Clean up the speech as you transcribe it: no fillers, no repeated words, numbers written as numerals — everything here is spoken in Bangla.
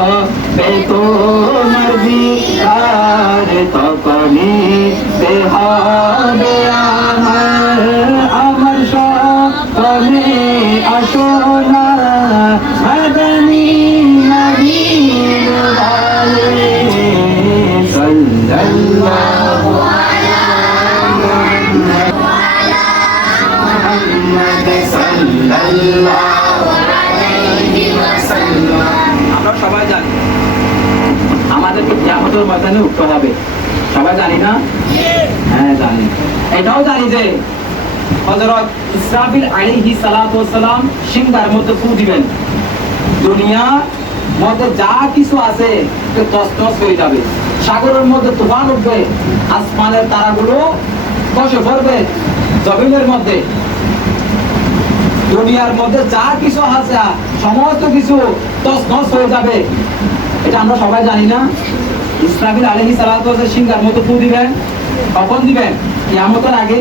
তোমার বিচার তখনই হবে আমার আমার সকলে আসো না মদনী নবীর আলে সাল্লাল্লাহু আলা মুহাম্মদ সাল্লাল্লাহু আলাইহি ওয়াসাল্লাম। আমরা সবাই জানি আমাদেরকে কিয়ামতের ময়দানে উঠতে হবে, সবাই জানি না? হ্যাঁ জানি। এটাও জানি যে হযরত ইসরাফিল আলাইহিস সালাতু ওয়াস সালাম সিংহার মধ্যে ফু দিবেন, দুনিয়া মধ্যে যা কিছু আছে তছনছ হয়ে যাবে, সাগরের মধ্যে তুফান উঠবে, আসমানের তারাগুলো খসে পড়বে জমিনের মধ্যে, দুনিয়ার মধ্যে যা কিছু আছে সমস্ত কিছু তছনছ হয়ে যাবে। এটা আমরা সবাই জানি না? ইসরাফিল আলাইহিস সালাতু ওয়াস সালাম সিংহার মধ্যে ফু দিবেন, কখন দিবেন? কিয়ামতের আগে।